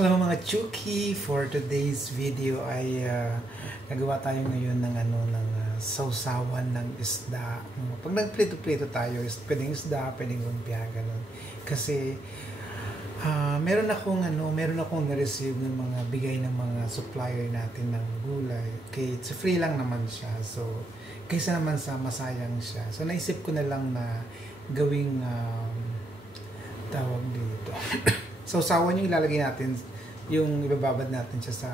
Hello mga Chuki! For today's video ay nagawa tayo ngayon ng sausawan ng isda. Pag nagplito-plito tayo, pwedeng isda, pwedeng lumpia, ganun. Kasi meron akong na-receive ng mga bigay ng mga supplier natin ng gulay. Okay, it's free lang naman siya. So, kaysa naman sa masayang siya. So, naisip ko na lang na gawing tawag dito. Sausawan yung ilalagay natin, yung ibababad natin siya sa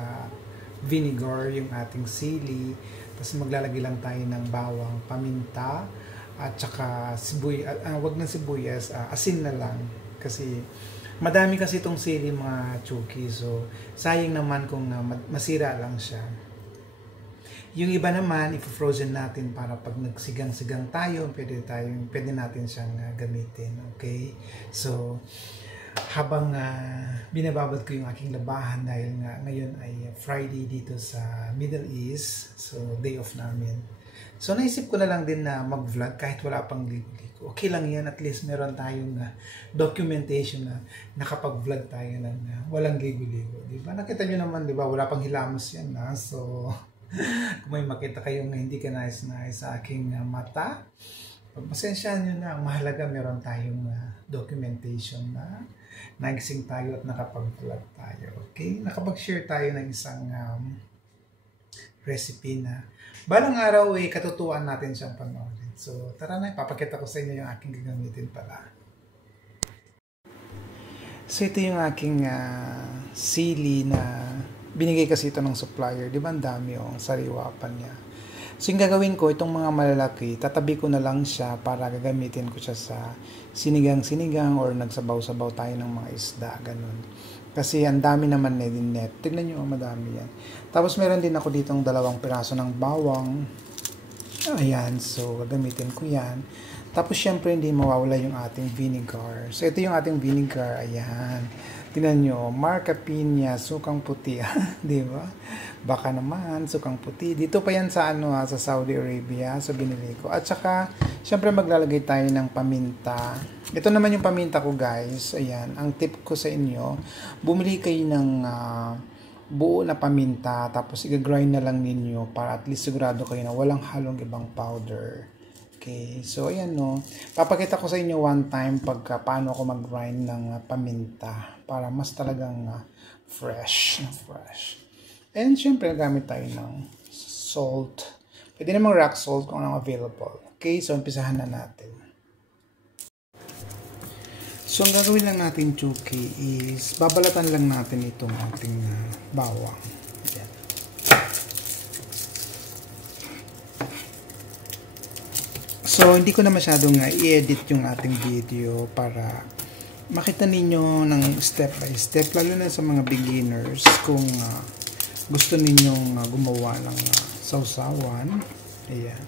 vinegar, yung ating sili, tapos maglalagay lang tayo ng bawang, paminta, at saka wag na sibuyas, asin na lang. Kasi madami kasi itong sili mga Chuki, so sayang naman kung masira lang siya. Yung iba naman, i-frozen natin para pag nagsigang-sigang tayo, pwede natin siyang gamitin. Okay? So, habang binababad ko yung aking labahan dahil nga ngayon ay Friday dito sa Middle East, so day off namin. So naisip ko na lang din na mag-vlog kahit wala pang ligo-ligo. Okay lang yan, at least meron tayong documentation na nakapag-vlog tayo ng walang ligo-ligo. Diba? Nakita nyo naman, diba? Wala pang hilamos yan. So kung may makita kayong hindi ka nais-nais sa aking mata, pagpasensyahan nyo na. Ang mahalaga meron tayong documentation na nagising tayo at nakapag-vlog tayo. Okay? Nakapag-share tayo ng isang recipe na balang araw katutuan natin siyang panoorin. So, tara na, ipapakita ko sa inyo yung aking gagamitin pala. So, ito yung aking sili na binigay kasi ito ng supplier. Di ba ang dami yung sariwapan niya. So, yung gagawin ko, itong mga malalaki, tatabi ko na lang siya para gagamitin ko siya sa sinigang-sinigang or nagsabaw-sabaw tayo ng mga isda, ganun. Kasi ang dami naman din net. Tignan nyo, madami yan. Tapos meron din ako ditong 2 piraso ng bawang. Ayan, so gagamitin ko yan. Tapos syempre hindi mawawala yung ating vinegar. So ito yung ating vinegar, ayan. Tingnan nyo, marca piña, sukang puti, di ba? Baka naman, sukang puti. Dito pa yan sa sa Saudi Arabia, so binili ko. At saka, syempre maglalagay tayo ng paminta. Ito naman yung paminta ko, guys. Ayan, ang tip ko sa inyo, bumili kayo ng buo na paminta, tapos i-grind na lang ninyo para at least sigurado kayo na walang halong ibang powder. Okay, so ayan papakita ko sa inyo one time paano ako mag-grind ng paminta para mas talagang fresh. And syempre gamit tayo ng salt. Pwede namang rock salt kung anong available. Okay, so umpisahan na natin. So ang gagawin lang natin, Chuki, is babalatan lang natin itong ating bawang. Ayan. So, hindi ko na masyadong i-edit yung ating video para makita ninyo ng step by step, lalo na sa mga beginners kung gusto ninyong gumawa ng sausawan. Ayan.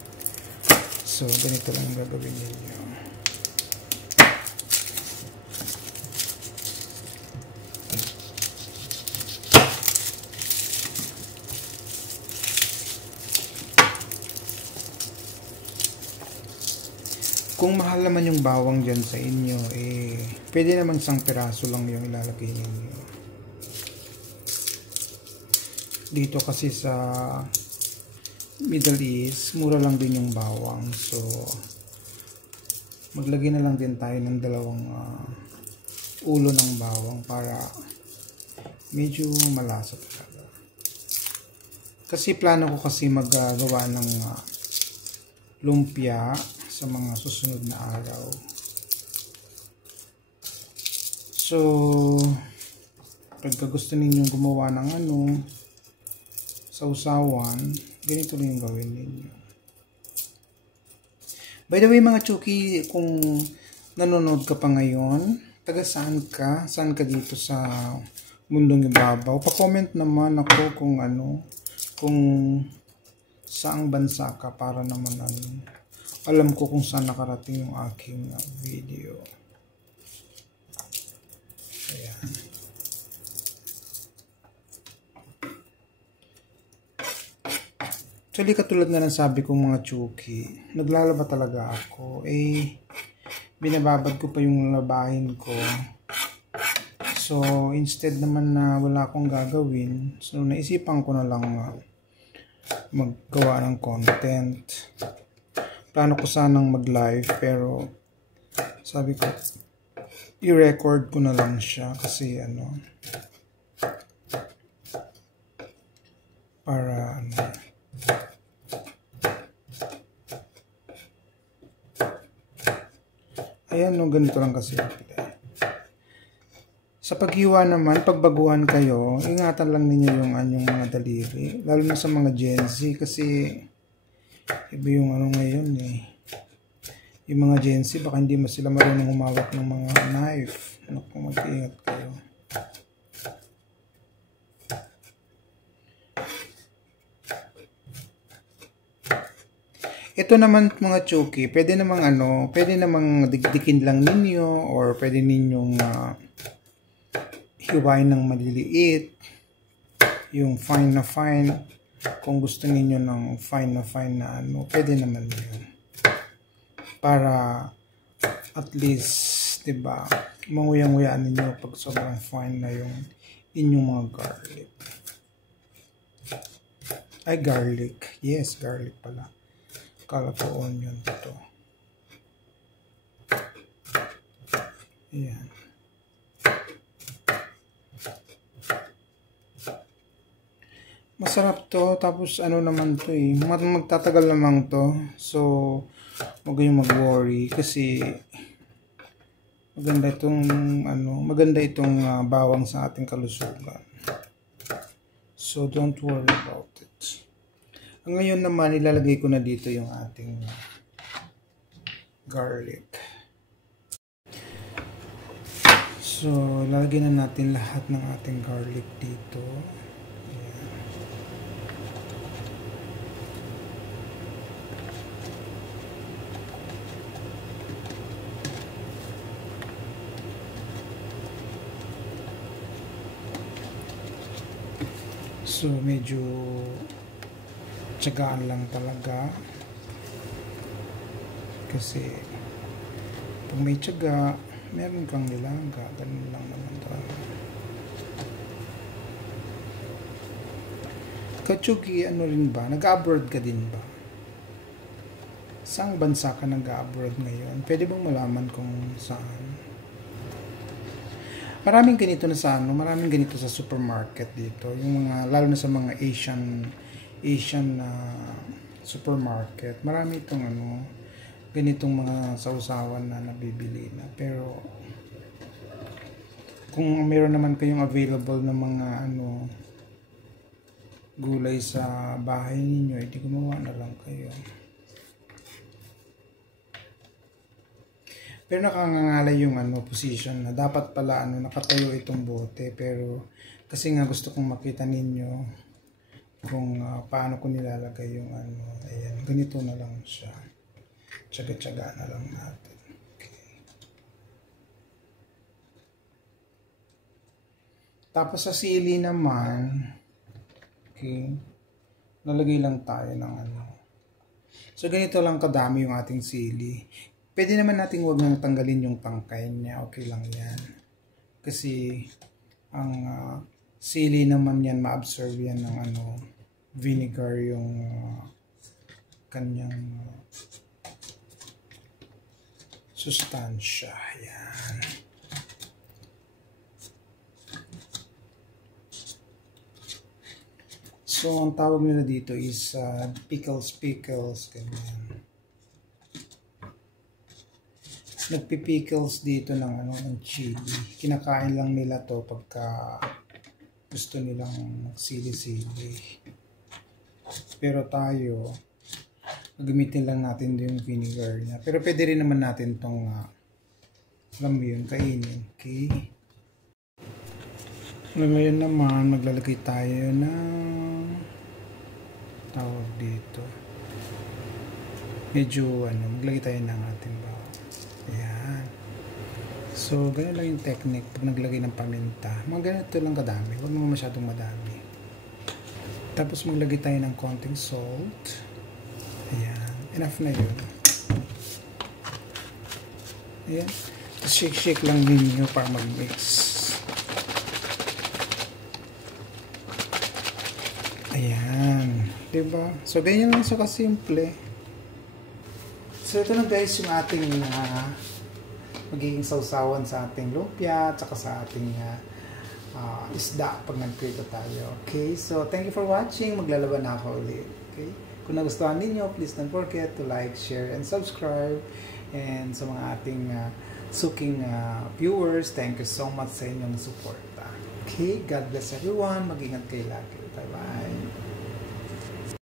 So, ganito lang ang gagawin ninyo. Kung mahal naman yung bawang dyan sa inyo, pwede naman 1 piraso lang yung ilalagay ninyo. Dito kasi sa Middle East, mura lang din yung bawang. So, maglagay na lang din tayo ng 2 ulo ng bawang para medyo malasa talaga. Kasi plano ko kasi maggawa ng lumpia sa mga susunod na araw. So, pagka gusto ninyong gumawa ng sausawan, ganito rin yung gawin ninyo. By the way mga Chuki, kung nanonood ka pa ngayon, taga saan ka? Saan ka dito sa mundong ibabaw? Pa-comment naman ako kung saang bansa ka para naman alam ko kung saan nakarating yung aking video. Ayan. Actually, katulad na ng sabi kong mga Chuki, naglalaba talaga ako. Binababad ko pa yung labahin ko. So, instead naman na wala akong gagawin, so naisipan ko na lang maggawa ng content. Plano ko sanang mag-live pero sabi ko, i-record ko na lang siya kasi para ayan, ganito lang kasi. Sa paghiwa naman, pagbaguhan kayo, ingatan lang ninyo yung mga daliri. Lalo na sa mga Gen Z kasi iba yung ngayon eh. Yung mga Gen Z, baka hindi mo sila marunong humawak ng mga knife. Kung mag-iingat kayo. Ito naman mga chuki, pwede namang dikdikin lang ninyo or pwede ninyong hiwain ng maliliit, yung fine na fine, kung gusto niyo ng fine na pwede naman yun. Para at least, diba, manguyang-nguyaan ninyo pag sobrang fine na yung inyong mga garlic. Ay, garlic. Yes, garlic pala. Kala ko onion ito. Ayan. Masarap to, tapos naman to eh, magtatagal naman to, so huwag kayong mag-worry kasi maganda itong bawang sa ating kalusugan. So don't worry about it. Ngayon naman ilalagay ko na dito yung ating garlic. So ilalagay na natin lahat ng ating garlic dito. So medyo tiyagaan lang talaga kasi pag may tiyaga meron kang nilaga, ganun lang naman talaga. Kachuki, rin ba? Nag-abroad ka din ba? Saang bansa ka nag-abroad ngayon? Pwede bang malaman kung saan? Maraming ganito na maraming ganito sa supermarket dito. Yung mga, lalo na sa mga Asian supermarket. Marami itong ganitong mga sausawan na nabibili na. Pero, kung meron naman kayong available na mga gulay sa bahay ninyo, hindi gumawa na lang kayo. Pero nakangangalay yung position na dapat pala nakatayo itong bote, pero kasi nga gusto kong makita ninyo kung paano ko nilalagay yung ayan, ganito na lang siya. Tsaga-tsaga na lang natin. Okay. Tapos sa sili naman, okay, nalagay lang tayo ng So ganito lang kadami yung ating sili. Pwede naman nating huwag nang tanggalin yung tangkay niya. Okay lang yan. Kasi ang sili naman yan, ma-absorb yan ng vinegar yung kanyang sustansya. Yan. So ang tawag nila dito is pickles, ganyan. Nagpipickles dito ng chili. Kinakain lang nila to pagka gusto nilang magsili-sili. Pero tayo, gagamitin lang natin yung vinegar niya. Pero pwede rin naman natin tong alam mo yun, kainin. Okay? Ngayon naman, maglalagay tayo ng tawag dito. Medyo maglagay tayo ng ating bawang. Ayan. So, ganyan lang yung technique pag naglagay ng paminta. Mga ganito lang kadami. Huwag naman masyadong madami. Tapos maglagay tayo ng konting salt. Ayan. Enough na yun. Ayan. Tapos shake-shake lang ninyo para mag-mix. Ayan. Diba? So, ganyan lang siya kasimple. So, ito na guys yung ating magiging sausawan sa ating lumpia at saka sa ating isda pag nagprito tayo. Okay? So, thank you for watching. Maglalaban na ako ulit. Okay? Kung nagustuhan ninyo, please don't forget to like, share, and subscribe. And sa mga ating suking viewers, thank you so much sa inyong support. Okay? God bless everyone. Mag-ingat kayo lagi. Bye-bye.